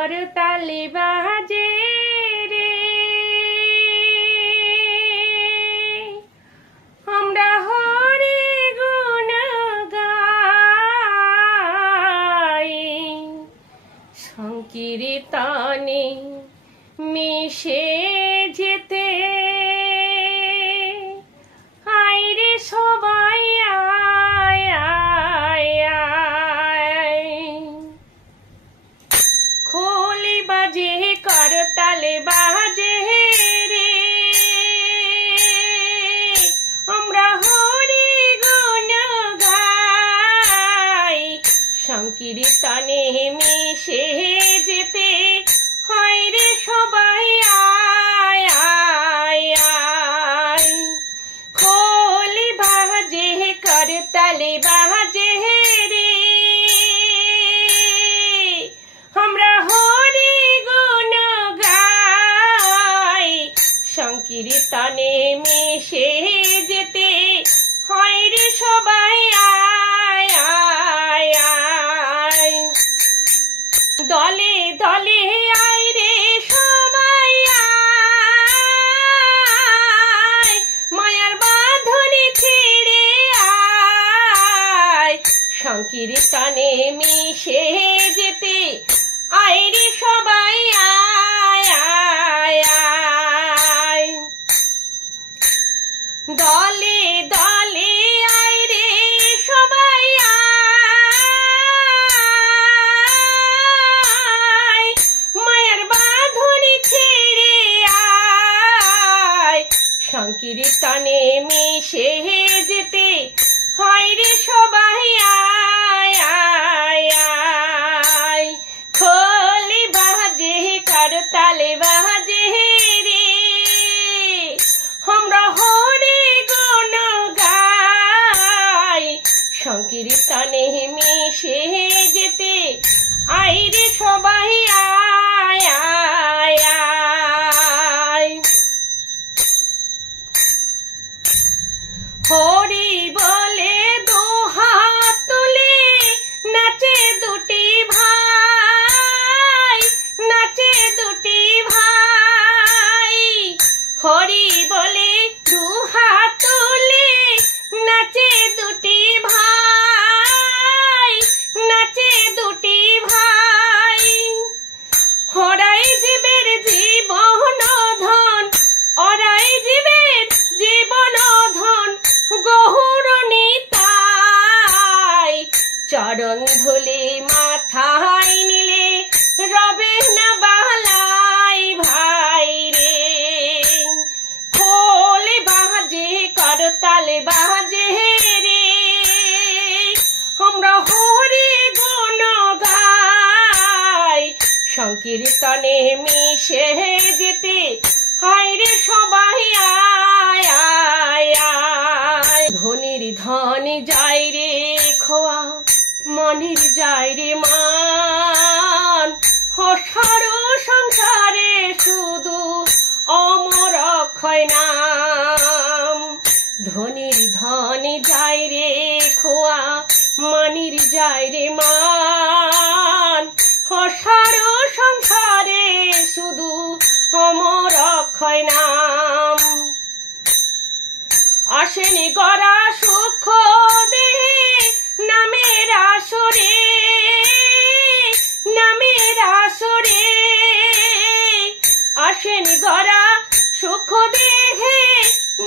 কর তালে সংকীর্তনে মিশে যেতে। আয় রে সবাই, আয় দলে দলে আয় রে সবাই, আয়। মায়ার বাঁধনে ছেড়ে আয়। সংকীর্তনে মিশে যেতে। হয় রে সবাই চরণ ধুলে মাথায় নিলে রবে না বালাই ভাই রে। খোলে বাজে, করতালে বাজে রে। আমরা হরে গুণ গাই সংকীর্তনে মিশে যেতে হায় রে সবাই। আয় আয় আয় ধনির ধন যায় মনির যায় রে মান। হসার সংসারে শুধু অমর অক্ষয় নাম। ধনির ধন যায় রে খোয়া, মানির যায় রে মান। হসার সংসারে শুধু অমর অক্ষয় নাম। আসেনি গড়া সুখ নামের আসরে, নামের আসরে। আসেনি গড়া সুখ দেহে,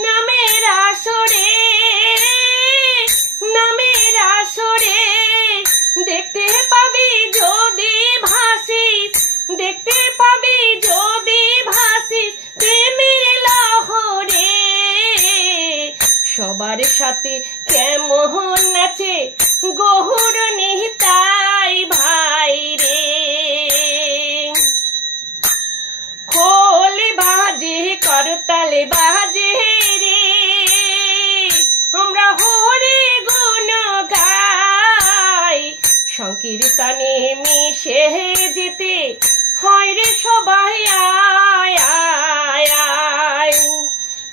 নামের আসরে। নামের আসরে। দেখতে পাবি যদি ভাসিস, দেখতে পাবি যদি ভাসিস প্রেমের লহরে। সবার সাথে কেমন নাচে গহুর নিহিতাই ভাই রে। খোলে বাজে করতালে বাজে রে। আমরা হরে গুণ গাই, সংকীর্তনে মিশে যেতে হয় রে সবাই, আয় আয়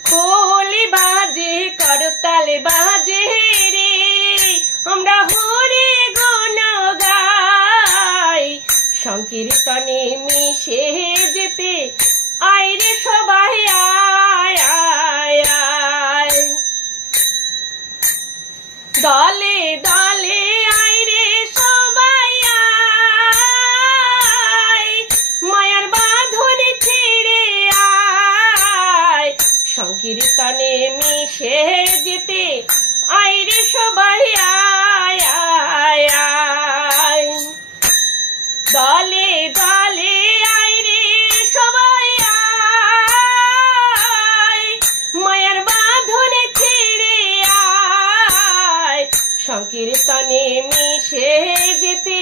খোলে বাজে করতালে বাজে রে। আমরা হরে গাই সংকীর্তনে মিশে যেতে আইরে সবাই, আয় আয় আয়। দলে দলে আইরে সবাই, আয়। মায়ার বাঁধন ছেড়ে আয়। সংকীর্তনে মিশে যেতে আইরে সবাই আয় আয় আয়। দলে দলে আইরে সবাই আয় মায়ার বাঁধনে ছেড়ে আয়। সংকীর্তনে মিশে যেতে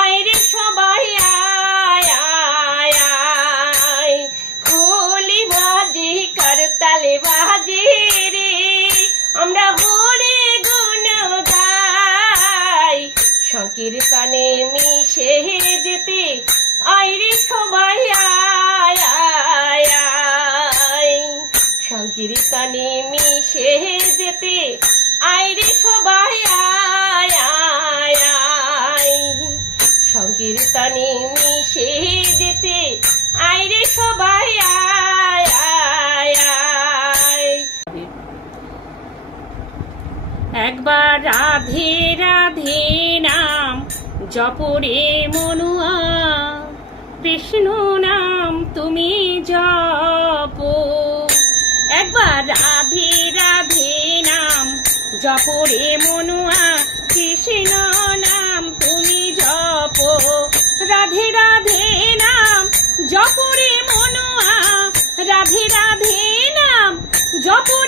আইরে সবাই আয় আয় আয়। কুলি বাজি, করতালে বাজি সংকীর্তনে মিশে যেতে আইরে সবাই, আয় সংকীর্তনে মিশে যেতে আইরে সবাই সংকীর্তনে মিশে যেতে আইরে সবাই আয়। একবার রাধে জপরে মনুয়া, কৃষ্ণ নাম তুমি জপ। একবার রাধে রাধে নাম জপরে মনুয়া, কৃষ্ণ নাম তুমি জপ। রাধে রাধে নাম জপরে মনুয়া, রাধে রাধে নাম জপরে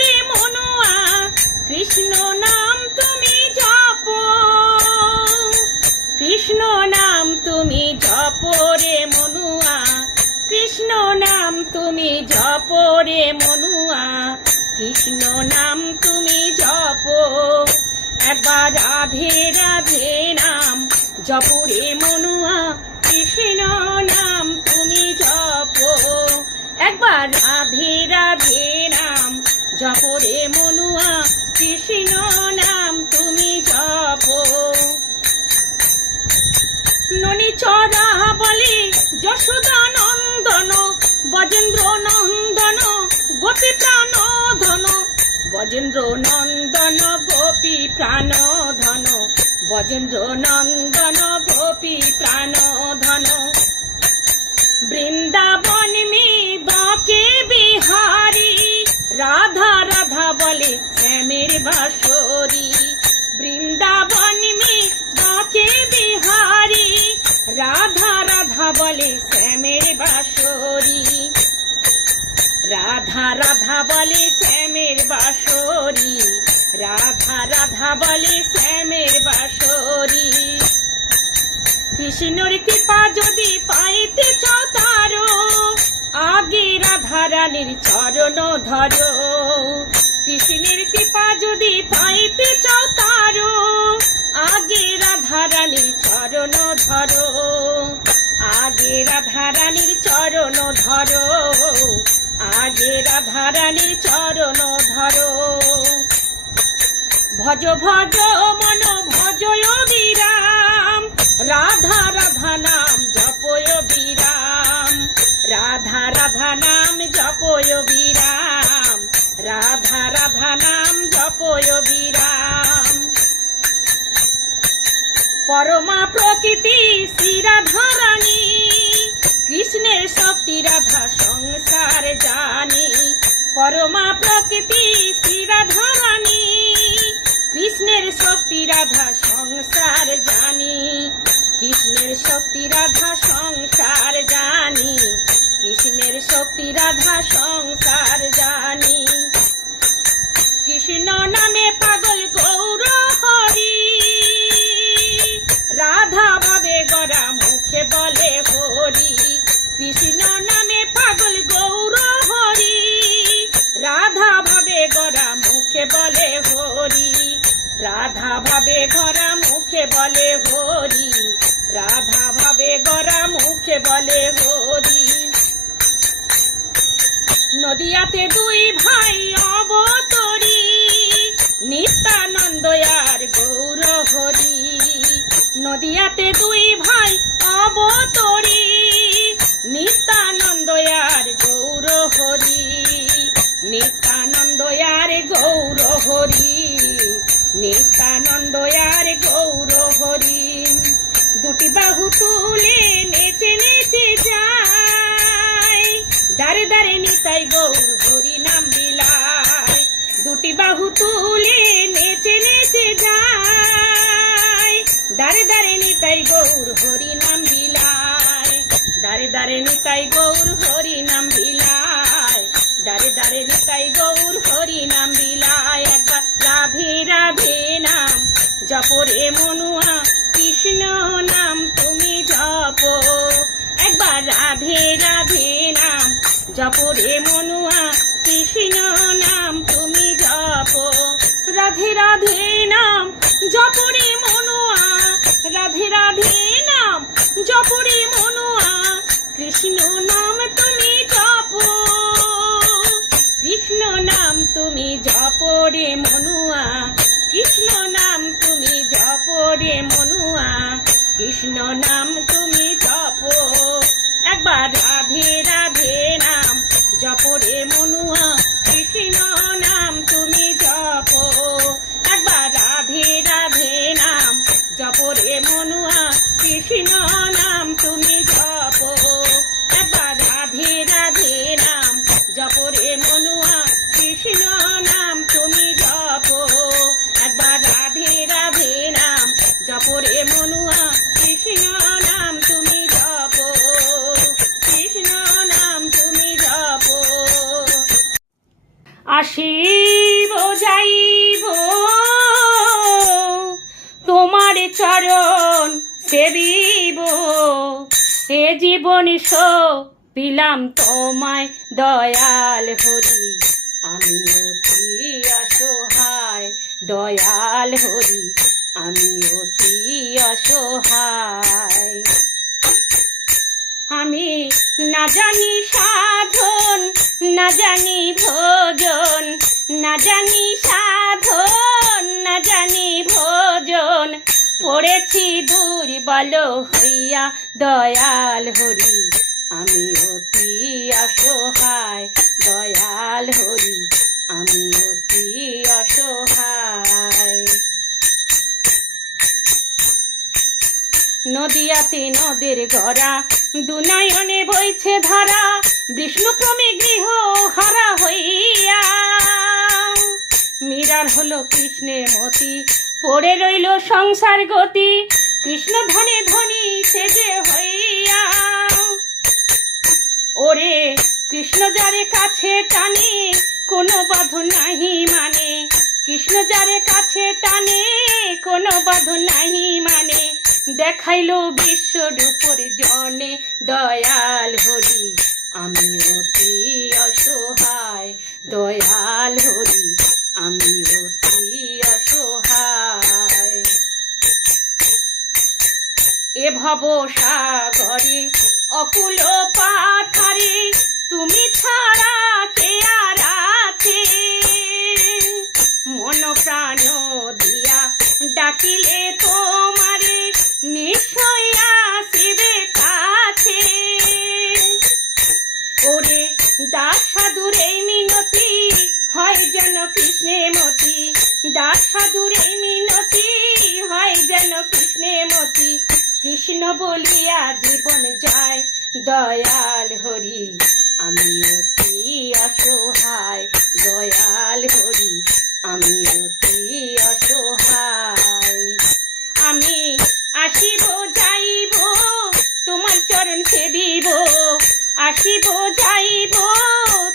মনুয়া, কৃষ্ণ নাম তুমি জপ। একবার রাধে রাধে নাম জপ রে মনুয়া, কৃষ্ণ নাম তুমি জপ। একবার রাধে রাধে নাম জপ রে মনুয়া, কৃষ্ণ নাম তুমি জপ। ননি চরা বলে, যশোদা নন্দন, বজেন্দ্র নন্দন গোপী প্রাণ ধন বজেন্দ্র নন্দন গোপী প্রাণ ধন বজেন্দ্র নন্দন গোপী প্রাণ ধন বৃন্দাবন মে বাকে বিহারি, রাধা রাধা বলে শ্যামের বাসরি বৃন্দাবন মে বাকে বিহারি, রাধা রাধা বলে শ্যামের বাসরি রাধা রাধা বলে শ্যামের বাসরি রাধা রাধা বলে শ্যামের বাসরি কৃষ্ণর কৃপা যদি পাইতে চাও তারো আগে রাধা রানীর চরণ ধরো। কৃষ্ণের কৃপা যদি পাইতে চাও তারো আগে রাধা রানীর চরণ ধরো। আগে রাধা রানীর চরণ ধরো। আগে রাধা চরণ ধরো। ভজ ভজ, মন ভজয় বিরাম রাধা রাধা নাম জপয় বিরাম রাধা রাধা নাম জপয় বিরাম রাধা রাধা নাম জপয় বিরাম পরমা প্রকৃতি শ্রী রাধা রানী কৃষ্ণের শক্তি, রাধা সংসার জানি, পরমা প্রকৃতি শ্রী রাধা রানী কৃষ্ণের শক্তি রাধা সংসার জানি, কৃষ্ণের শক্তি রাধা সংসার জানি, কৃষ্ণের শক্তি রাধা সংসার জানি। কৃষ্ণ নামে পাগল গৌর হরি, রাধা ভাবে গড়া মুখে বলে হরি। কৃষ্ণ নামে পাগল গৌর হরি রাধা ভাবে গড়া মুখে বলে হরি রাধা ভাবে গড়া মুখে বলে হরি রাধা ভাবে গড়া মুখে বলে হরি। নদিয়াতে দুই ভাই অবতরী, নিত্যানন্দ আর গৌর হরি নদিয়াতে দুই ভাই অবতরী নিত্যানন্দ আরে গৌর হরি নিত্যানন্দ আরে গৌর হরি। দুটি বাহু তুলে নেচে নেচে যায় দারে দারে নিতাই গৌর হরি নাম বিলাই দুটি বাহু তুলে নেচে নেচে যায় দারে দারে নিতাই গৌর হরি নাম বিলাই দারে দারে নিতাই গৌর হরি জপরে মনুয়া, কৃষ্ণ নাম তুমি জপ। একবার রাধে রাধে নাম, জপরে মনুয়া, কৃষ্ণ নাম তুমি জপ। রাধে রাধে নাম, জপরে মনুয়া, রাধে রাধে নাম, জপরে মনুয়া, কৃষ্ণ নাম তুমি জপ। কৃষ্ণ নাম তুমি জপরে মনুয়া জপরে মনুয়া। কৃষ্ণ নাম তুমি জপ। একবার রাধে রাধে নাম জপ রে মনুয়া। কৃষ্ণ নাম তুমি জপ। একবার রাধে রাধে নাম জপ রে মনুয়া। কৃষ্ণ নাম তুমি জপরে মনুয়া কৃষ্ণ নাম তুমি জপ, কৃষ্ণ নাম তুমি জপ। আসিব, যাইব, তোমার চরণ সেবিব এ জীবন সো পিলাম তোমায়, দয়াল হরি। আমি অতি অসহায় দয়াল হরি। আমি অতি অসহায়। আমি না জানি সাধন, না জানি ভোজন, না জানি সাধন, না জানি ভোজন। পড়েছি দুর্বল হইয়া দয়াল হরি আমি অতি অসহায়, দয়াল হরি আমি অতি নদিয়াতে নদের গড়া। দুনায়নে বইছে ধারা বিষ্ণুক্রমে গৃহ হারা হইয়া। মীরার হলো কৃষ্ণের মতি, পড়ে রইল সংসার গতি, কৃষ্ণ ধনে ধনী সেজে হইয়া। ওরে, কৃষ্ণ যারে কাছে টানে, কোনো বাঁধন নাহি মানে। কৃষ্ণ যারে কাছে টানে, কোনো বাঁধন নাহি দেখাইলো বিশ্বরূপর জনে দয়াল হরি। আমি অতি অসহায়, দয়াল হরি। আমি অতি অসহায়। এ ভব সাগরে অকুল পাথারে, তুমি ছাড়া কে আর আছে? মন প্রাণ দিয়া ডাকিলে অসহায়, দয়াল হরি, আমি অতি অসহায়। আমি আসিব, যাইব, তোমার চরণ সেবিব আসিব, যাইব,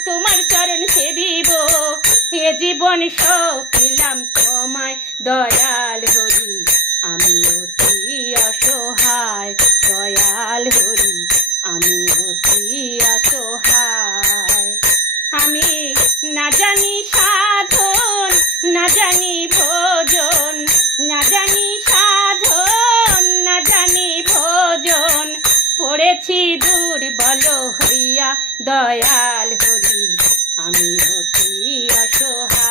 তোমার চরণ সেবিব এ জীবন সকিলাম তোমায়, দয়াল হরি, আমি অতি অসহায়, দয়াল হরি, আমি অতি অসহায়। আমি না জানি সাধন, না জানি ভোজন, না জানি সাধন, না জানি ভোজন। পড়েছি দুর্বল হইয়া, দয়াল হরি আমি অতি অসহায়?